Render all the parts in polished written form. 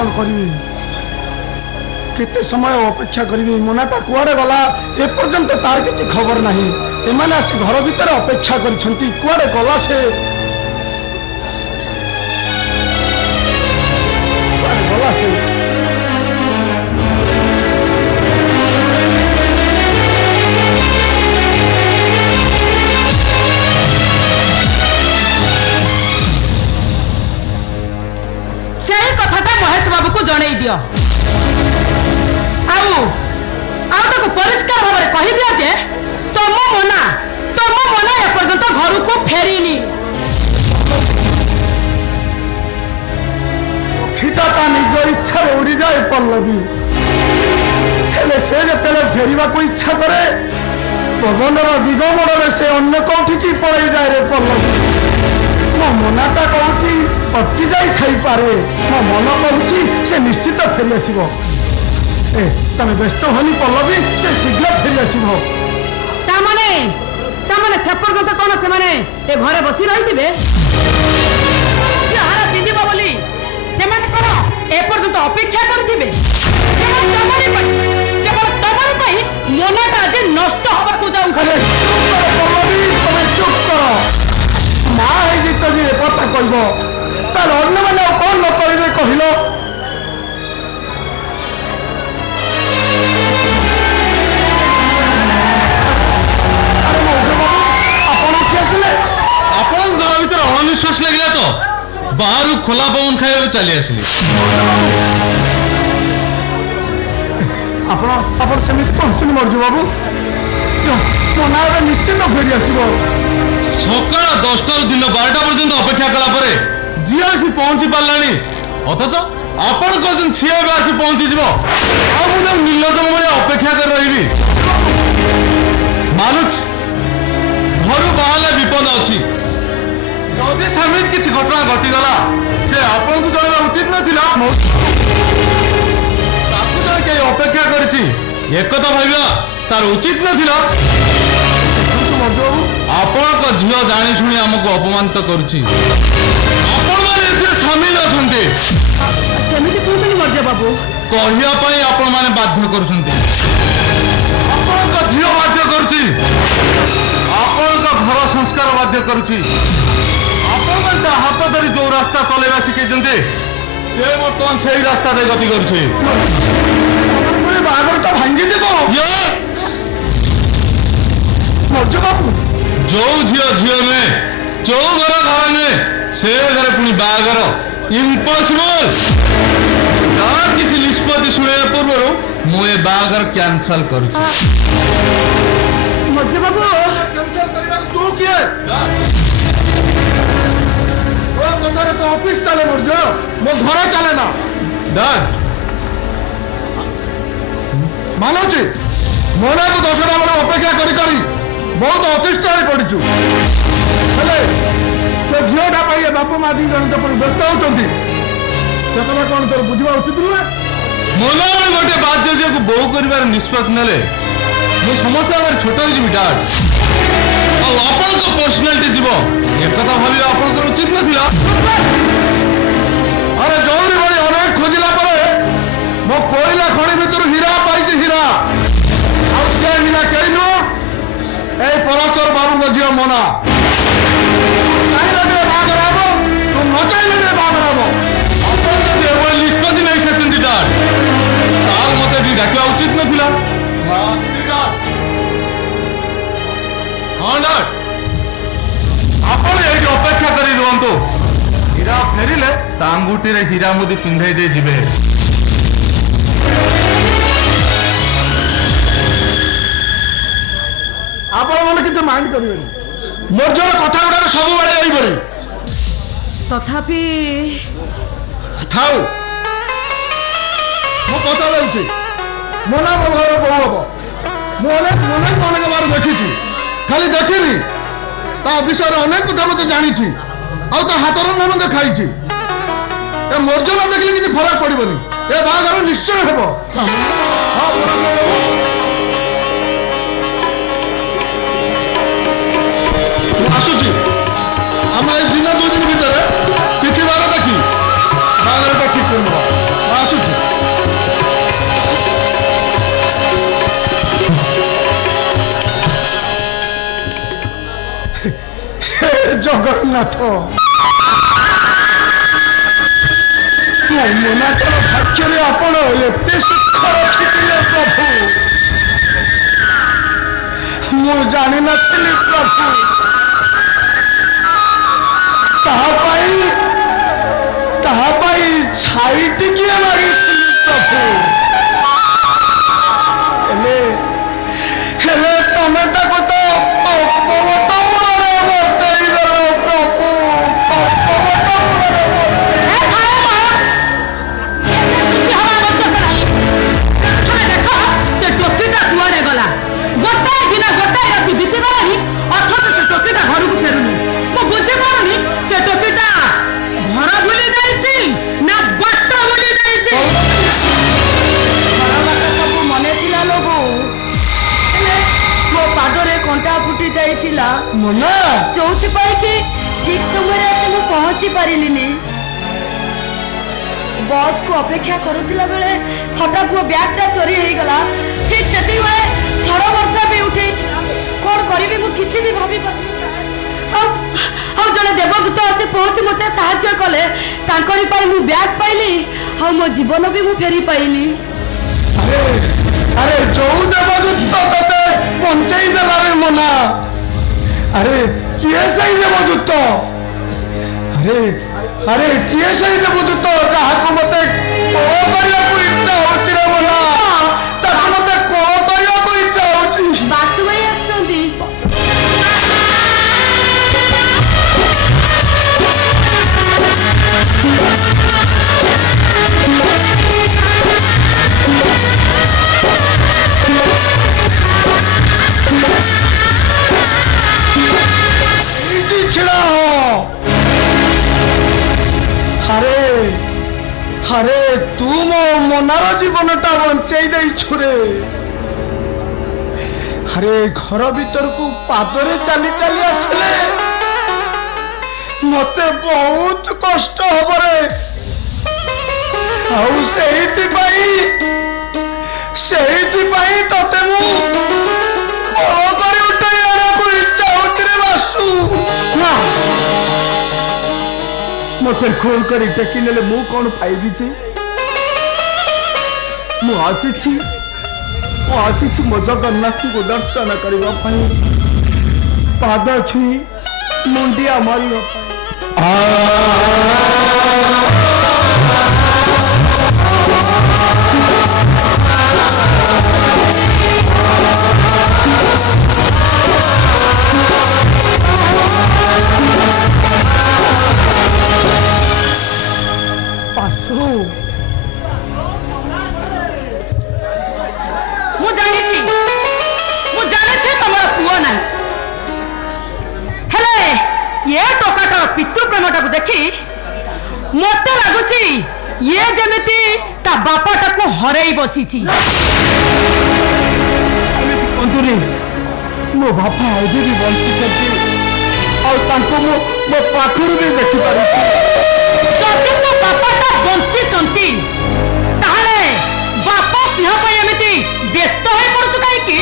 कौन करी केते समय अपेक्षा करी मोनाटा कुआड़े गला एपर्यंत तार किसी खबर नहीं एमाने आसी घर भीतर अपेक्षा करिसंती कुआड़े गला से कुआड़े गला से कथाटा महेश बाबू को जणई दियो आउ परिष्कार भाव में कही दिया जे तुम मना एपर्यंत घर को फेरीनी पक्षीटा निज इच्छा उड़ी जाए पल्लवी हेले से जब फेरवा को इच्छा करे पवनर दिगमन से अन्य कौटी की पड़े जाए रे पल्लवी मो मनाटा कहूँ अटकी जाई खाई पारे मो मन कहूँ से निश्चित फेरी आसो ए तमें व्यस्त हनी पल्लवी से शीघ्र फेरी आसो से पर्यंत कौन से माने ए घरे बसी रही हार दिजिब बोली से कौन ए पर्यंत अपेक्षा करें केवल तमर मनाटा आज नष्ट हवा जाऊ चुप कर माँ है जी कथा कह तार अन्य मैंने कौन न कहे कहल घर भीतर अनिश्वास लगे तो बाहर खोला पवन खाई चली आसली कहते मर्जु बाबू मना निश्चित फेरी आस सका 10टा दिन 12टा पर्यंत अपेक्षा कला झी आसी पहुंची पारानी अथच आपण कहते झी आसी पहुंची निर्लज भाई अपेक्षा कर रही मानुच घर बाहर विपद अच्छी जदि सेमित किसी घटना घटीगला से आपन को जणवा उचित नथिला ताकू जण के अपेक्षा करछि एकता भाइबा तार उचित नथिला आपण को झियो जानि सुनि हमको अपमानित करछि आपण माने एते शामिल अछन्ते केमिति कोनी मर्जा बाबू कहिया पई आपण माने बाध्य करछन्ते आपण को झियो बाध्य करछि आपण को घर संस्कार बाध्य करछि हाथ धरी जो रास्ता चलेगा शिखे बर्तमान से ही रास्ता दे गति कर भांगी देव जो झील झील में जो घर घर में से घर पुणी बागर इम्पॉसिबल किसी निष्पत्ति शुणे पूर्व मुझे बागर कैंसल कर ऑफिस चले मो घर चले ना मानुची मोना को 10टा बेला अपेक्षा करी बहुत अतिष्ठ हो पड़ू से झीटा पाई बापा माँ दी जन व्यस्त होती से कथा कौन तो बुझा उचित नुहे मोना गोटे बाध्य झील को बहु कर निष्पत्ति ने समस्त आगे छोट हो डाड आपन को पर्सनालिटी जीव एक कथा भाव आप उचित ना अरे जौरी भाई अनेक खोजिला मो कोयला खଣି भितर हीरा पाई हीरा से हीरा कई नुह ए पराशर बाबू झील मोना चाहिए बाहर हम तुम न चाहिए बाहर हम निष्पत्ति नहीं सकते डाड मत डाक उचित ना हाँ डाड आपण ये अपेक्षा करी रुहतु हीरा फेरिले अंगूठी रे हीरा मुदी पिंधे दे जिबे आपण माने किछ माइंड करिवेनी मोर जोर कथा गुडा सब बेले रही पड़े तथापि थाउ मो कथा रहउची मोना मो घर बहु हबो मोने बार देखी खाली देखिनी ता विषय अनेक कथा मत जानी हाथ रंग खाई मोर्जन देखिए किसी फरक पड़ोनी ए बाहर निश्चय हम आसुची आम दिन 2 दिन भितर तिथि बार देखी बाहर ठीक कर ଜଗନ୍ନାଥ ମୋ ମନାଙ୍କର ଭାଗ୍ୟରେ ଆପଣ ଏତେ ସୁଖ ରଖିଥିଲେ ପ୍ରଭୁ ମୁଁ ଜାଣିନଥିଲି ପ୍ରଭୁ ତାହା ପାଇଁ ଛାଇ ଟିକିଏ ମାଗିଥିଲି ପ୍ରଭୁ ହେଲେ ତମେ ତାକୁ ତ ଅପବଟ ମୂଳରେ ବସେଇଦେଲ ପ୍ରଭୁ ସେ ଟୋକିଟା କୁଆଡେ ଗଲା ଗୋଟାଏ ଦିନ ଗୋଟାଏ ରାତି ବିତିଗଲାଣି ଅଥଚ ସେ ଟୋକିଟା ଘରକୁ ଫେରୁନି ମୁଁ ବୁଝିପାରୁନି ସେ ଟୋକିଟା ଘର ଭୁଲି ଯାଇଛି ନା ବାଟ ଭୁଲି ଯାଇଛି ସବୁ ମନେ ଥିଲା ଲୋକ ହେଲେ ମୋ ପାଦରେ କଣ୍ଟା ଫୁଟି ଯାଇଥିଲା ମନା ଯୋଉଥିପାଇଁ କି ଠିକ ସମୟରେ ଆସି ମୁଁ ପହଞ୍ଚି ପାରିଲିନି ବସ୍କୁ ଅପେକ୍ଷା କରୁଥିଲା ବେଳେ ହଠାତ୍ ମୋ ବ୍ୟାଗଟା ଚୋରି ହେଇଗଲା ଠିକ ସେତିକିବେଳେ ଝଡ଼ ବର୍ଷା ବି ଉଠେ କଣ କରିବି ମୁଁ କିଛି ବି ଭାବିପାରୁନି ଆଉ ଜଣେ ଦେବଦୂତ ଆସି ପହଞ୍ଚି ମୋତେ ସାହାଯ୍ୟ କଲେ ତାଙ୍କରି ପାଇଁ ମୁଁ ବ୍ୟାଗ ପାଇଲି ଆଉ ମୋ ଜୀବନ ବି ମୁଁ ଫେରି ପାଇଲି ଆରେ ଯୋଉ ଦେବଦୂତ ତତେ ବଞ୍ଚେଇ ଦେଲାରେ ମନା ଆରେ କିଏ ସେଇ ଦେବଦୂତ ଆରେ କିଏ ସେଇ ଦେବଦୂତ ଯାହାକୁ ମତେ କୋଳ କରିବାକୁ ଇଚ୍ଛା ହଉଛି ରେ ମନା ତାକୁ ମତେ କୋଳ କରିବାକୁ ଇଚ୍ଛା ହଉଛି ବାସୁ ଭାଇ ଆସୁଛନ୍ତି ଛିଡ଼ା ଆରେ ତୁ ମୋ ମନାର ଜୀବନଟା ବଞ୍ଚେଇ ଦେଇଛୁ ରେ ଆରେ ଘର ଭିତରକୁ ପାଦରେ ଚାଲି ଚାଲି ଆସିଲେ ମତେ ବହୁତ କଷ୍ଟ ହବ ରେ ଆଉ ସେଇଥିପାଇଁ ତତେ ମୁଁ କଣ କରି ଉଠେଇ ଆଣିବାକୁ ଇଚ୍ଛା ହଉଛି ରେ ବାସୁ ମତେ ଖୋଲ କରି ଟେକି ନେଲେ ମୁଁ କଣ ପାଇବି ଯେ ମୁଁ ଆସିଛି ମୋ ଜଗନ୍ନାଥଙ୍କୁ ଦର୍ଶନ କରିବା ପାଇଁ ପାଦ ଛୁଇଁ ମୁଣ୍ଡିଆ ମାରିବା ମୁଁ ଜାଣିଛି ତମର ପୁଅ ନାହିଁ ହେଲେ ଏ ଟୋକାଟାର ପିତୃ ପ୍ରେମଟାକୁ ଦେଖି ମତେ ଲାଗୁଛି ଇଏ ଯେମିତି ତା ବାପାଟାକୁ ହରେଇ ବସିଛି ମୋ ବାପା ଏବେ ବି ବଞ୍ଚିଛନ୍ତି ଆଉ ତାଙ୍କୁ ମୁଁ ମୋ ପାଖରୁ ବି ଦେଖିପାରୁଛି ଯଦି ତୋ ବାପାଟା ବଞ୍ଚିଛନ୍ତି ତାହେଲେ ବାପା ସ୍ନେହ ପାଇଁ ଏମିତି ବ୍ୟସ୍ତ ହୋଇ ପଡୁଛୁ କାହିଁକି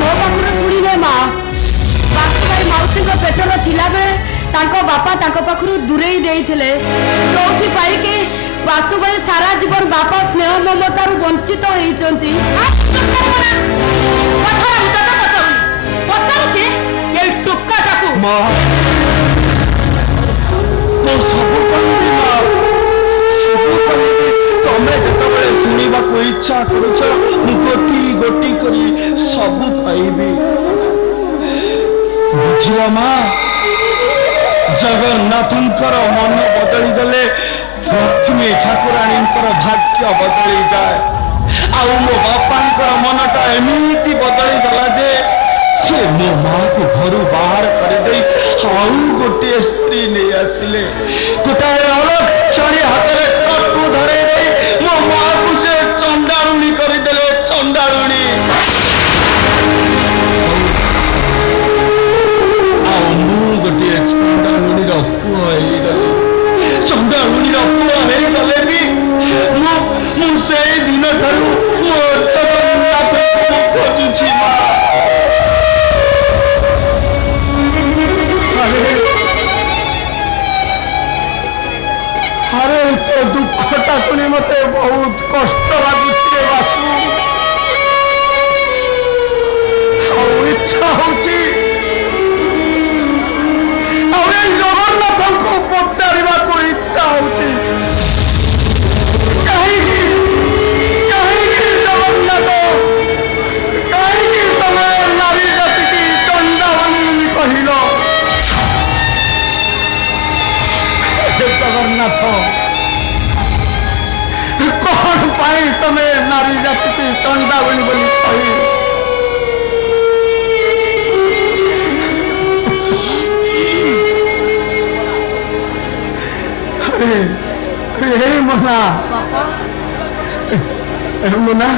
ମୋ ପାଖରେ ଶୁଣିଲେ ମା ବାସୁ ଭାଇ ମାଉସୀଙ୍କ ପେଟରେ ଥିଲାବେଳେ ତାଙ୍କ ବାପା ତାଙ୍କ ପାଖରୁ ଦୂରେଇ ଦେଇଥିଲେ ଯୋଉଥିପାଇଁ କି ବାସୁ ଭାଇ ସାରା ଜୀବନ ବାପା ସ୍ନେହ ମମତାରୁ ବଞ୍ଚିତ ହେଇଛନ୍ତି ପଚାରୁଛି ଏଇ ଟୋକାଟାକୁ ସବୁ କହିବି ତମେ ଯେତେବେଳେ ଶୁଣିବାକୁ ଇଚ୍ଛା କରୁଛ ମୁଁ ଗୋଟି ଗୋଟି କରି ସବୁ କହିବି ବୁଝିଲ ମା ଜଗନ୍ନାଥଙ୍କର ମନ ବଦଳିଗଲେ ଲକ୍ଷ୍ମୀ ଠାକୁରାଣୀଙ୍କର ଭାଗ୍ୟ ବଦଳିଯାଏ ଆଉ ମୋ ବାପାଙ୍କର ମନଟା ଏମିତି ବଦଳିଗଲା ଯେ ସେ ମୋ ମାକୁ ଘରୁ ବାହାର କରିଦେଇ ଆଉ ଗୋଟିଏ ସ୍ତ୍ରୀ ନେଇ ଆସିଲେ ଗୋଟାଏ ଅଲକ୍ଷଣୀ ହାତରେ ଚଟୁ ଧରେଇ ଦେଇ ମୋ ମାକୁ ସେ ଚଣ୍ଡାଳୁଣୀ କରିଦେଲେ ଚଣ୍ଡାଳୁଣୀ ଆଉ ମୁଁ ଗୋଟିଏ ଚଣ୍ଡାଳୁଣୀର ପୁଅ ହେଇଗଲି ଚଣ୍ଡାଳୁଣୀର ପୁଅ ହେଇଗଲେ ବି ମୁଁ ସେଇ ଦିନଠାରୁ ମୋ ଜଗନ୍ନାଥଙ୍କୁ ଖୋଜୁଛି ମା अरे तो दुखटा शुणी मत बहुत कष्ट लगुच बासु इच्छा हो जगन्नाथ को पचार इच्छा होती जगन्नाथ कहीं तुम नारी जाति की चंडावनी कहल जगन्नाथ कौन पाई तुम्हें नारी जाति की चंडावनी बोली कही अरे मोना मोना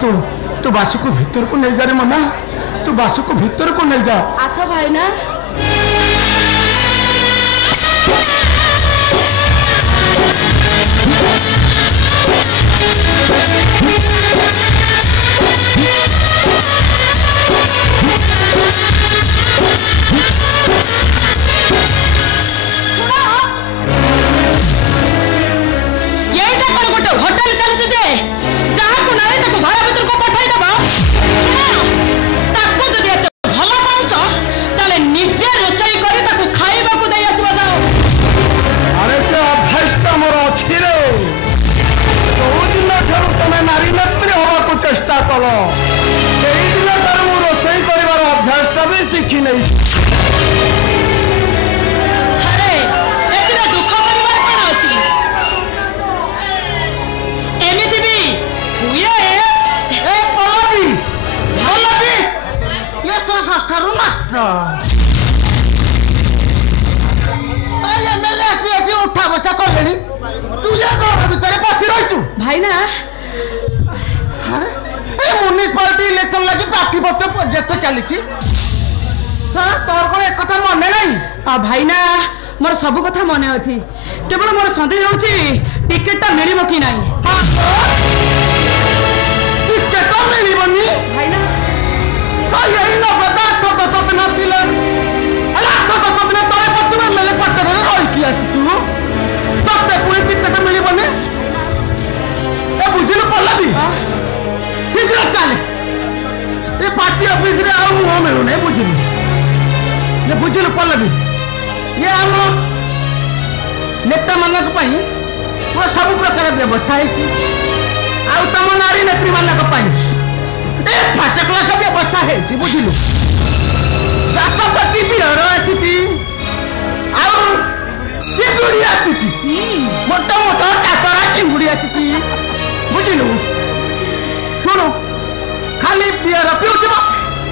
तू बासु को भीतर को नहीं जा रे मोना तू बासु को भीतर को नहीं जा आस भाई ना होटल चलती जहाँ को नहीं घर भर को पठाई दब ताको जदि भल पाउच ताले निजे रोषेई कर खाइबा को दे आसबा जाओ अरे से अभ्यासटा मोर अछि रे बहु दिन ठारू तमे नारी नेत्री हवा को चेष्टा कल सेही दिन ठारू मो रोषेई करिवार अभ्यासटा भी शिखि नै अरे एतिरे दुख परिवार कोन अछि एमिति भी हुए ए पलबी ये सो षष्ठरू नष्ट आये मेले से एठी उठा बसा करलेनी तू ये घर भीतर पसी रहिचु भाई ना अरे ए म्युनिसिपालिटी इलेक्शन लागि प्रार्थी पत्र प्रोजेक्ट चली छी हां तोर को एक कथा मने नहीं आ भाई ना मोर सब कथा मने अछि केवल मोर संदेह होची टिकटटा मिलिबो कि नाही हां टिकट मिलिबोनी भाई ना यही ना बता तो सपना दिले अला तो सपना तोरे पत्तु में मेले पत्ते रे रही की आसी तू तते पूरी टिकट मिलिबोनी ए बुझिलु पल्लवी शीघ्र चल ए पार्टी ऑफिस रे आउ हो मिलु नै बुझिलु ये बुझिलु पल्लवी ये हम नेता मानक पई पूरा सब प्रकार व्यवस्था है आउ तम नारी नेत्री मानक पई ए फर्स्ट क्लास व्यवस्था है बुझिलु राष्ट्रपति भी हर आसी आउ चिंगुड़ी आसी मोटा मोटा टाकरा चिंगुड़ी आसी बुझिलु सुनो खाली बियर पिउथिबो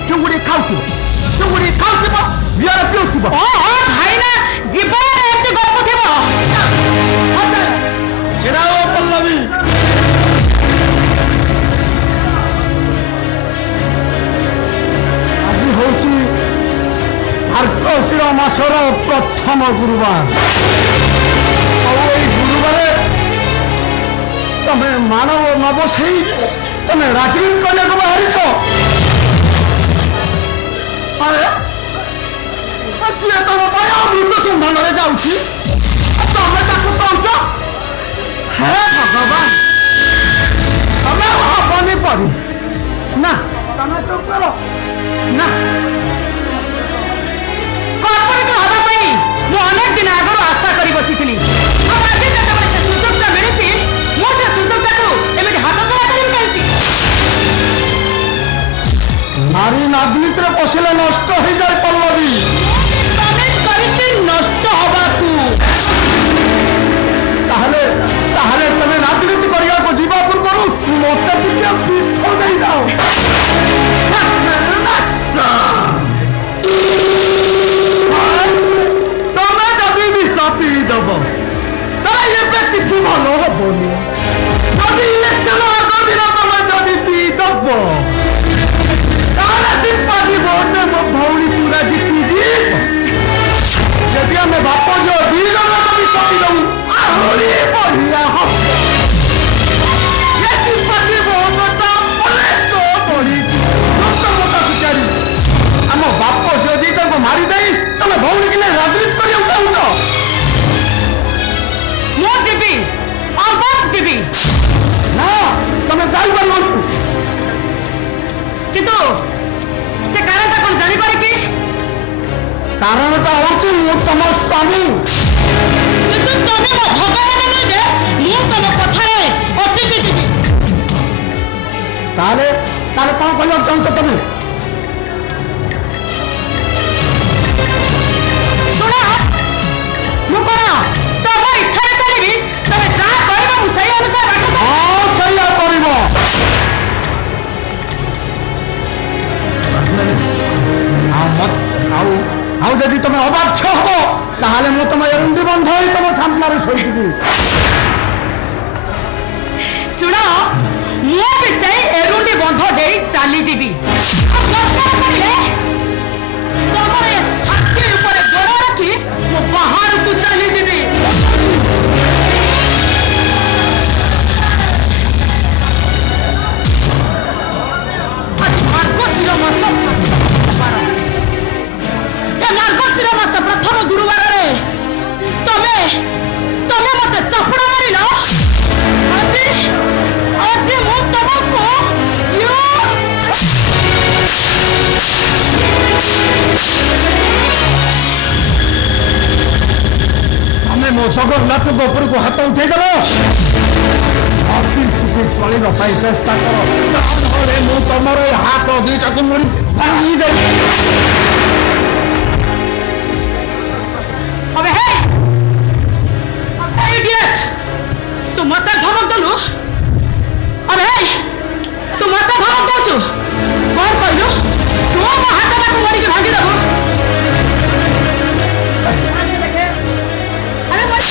चिंगुड़ी खाउथिबो बियर पिउथिबो ओ भाई ना जीवन एते गप थिबो चिराओ पल्लवी आज होची मार्गशीर मासर प्रथम गुरुवार गुरुवार तमे मानव नवसई तमे राजनीति करने को बाहरी अरे सी तुम मृत सन्धान जाऊँगी तमें पाच हे भगवान तमें हबनी पड़ी ना तमें चुप कर ना कॉर्पोरेट हवा पई मु अनेक दिन आगरो आशा करी बसिथिली आ आज जतबे से सुযোগটা मिलिछि मु से सुযোগটাକୁ एमे हाथ धरा करी कांची नारी राजनीति पशिले नष्ट हो जाए पल्लवी तमे करिछि नष्ट हबाकू ताहले ताहले तमे राजनीति करिया को जीवा पूर्व मत टिके विश्व नहीं जाओ तमे जदि विष पी दब ताइले किसी भल हबनी जदि इलेक्शन आग दिन तमे जदि पी दब ताहले सिंपाथी वोट मो भौणी पूरा जीती जदि आम बाप झील दी जन विष पी दऊ आहरी बढ़िया हम सिंपाथी वोट तो बढ़ी आम बाप झील दी मारी दे तमें भौणी कि राजनीति कर କାରଣଟା ହଉଛି ମୁଁ ତମ ସ୍ୱାମୀ। କିନ୍ତୁ ତମେ ମୋ ଭଗବାନ ନୁହେଁ ଯେ ମୁଁ ତମ କଥାରେ ଅଟକି ଯିବି। ତାହେଲେ କଣ କହିବାକୁ ଚାହୁଁଛ ତମେ? ଶୁଣ, ମୁଁ କଣ ତମ ଇଚ୍ଛାରେ କରିବି? ତମେ ଯାହା କହିବ ମୁଁ ସେଇ ଅନୁସାରେ ବାଟ ଦେବି। ହଁ ସେଇଆ କରିବ। ଆଉ ଯଦି ତମେ ଅବାଧ୍ୟ ହବ ତାହେଲେ ମୁଁ ତମ ଏରୁଣ୍ଡି ବନ୍ଧ ହୋଇ ତମ ସାମ୍ନାରେ ଶୋଇଯିବି। ଶୁଣ, ମୁଁ ବି ସେଇ ଏରୁଣ୍ଡି ବନ୍ଧ ଦେଇ ଚାଲିଯିବି। ଦରକାର ପଡ଼ିଲେ ତମର ଏ ଛାତି ଉପରେ ଗୋଡ଼ ରଖି ମୁଁ ବାହାରକୁ ଚାଲିଯିବି। ଆଜି ମାର୍ଗଶିର ମାସ ମାର୍ଗଶିର ମାସ ପ୍ରଥମ ଗୁରୁବାରରେ ତମେ ମତେ ଚାପୁଡ଼ା ମାରିଲ। ଆଜି ମୁଁ ତମକୁ ତମେ ମୋ ଜଗନ୍ନାଥଙ୍କ ଉପରକୁ ହାତ ଉଠେଇଦେଲ। ଅତି ଚୁପି ଚଳିବା ପାଇଁ ଚେଷ୍ଟା କର, ନହେଲେ ମୁଁ ତମର ଏ ହାତ ଦୁଇଟାକୁ ଭାଙ୍ଗିଦେବି। अबे हे इडियट, तू मत धमक देलु। अबे हे तू मत धमक दउछु। कौन कहलु तू मो हाथ को मरी के भागी देबो? अरे मोर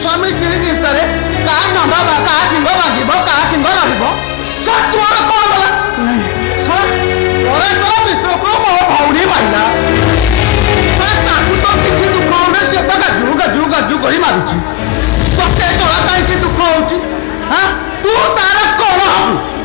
स्वामी स्त्री विषय क्या संभव क्या सिंह भांग क्या सिंह रहा तुम कौन गला विश्वको मो भौणी मारिला तो किसी दुख होने सी तो गाजू गाजू गाजू कर मारुची ते चला कहीं दुख हो तू तार कौन हबू?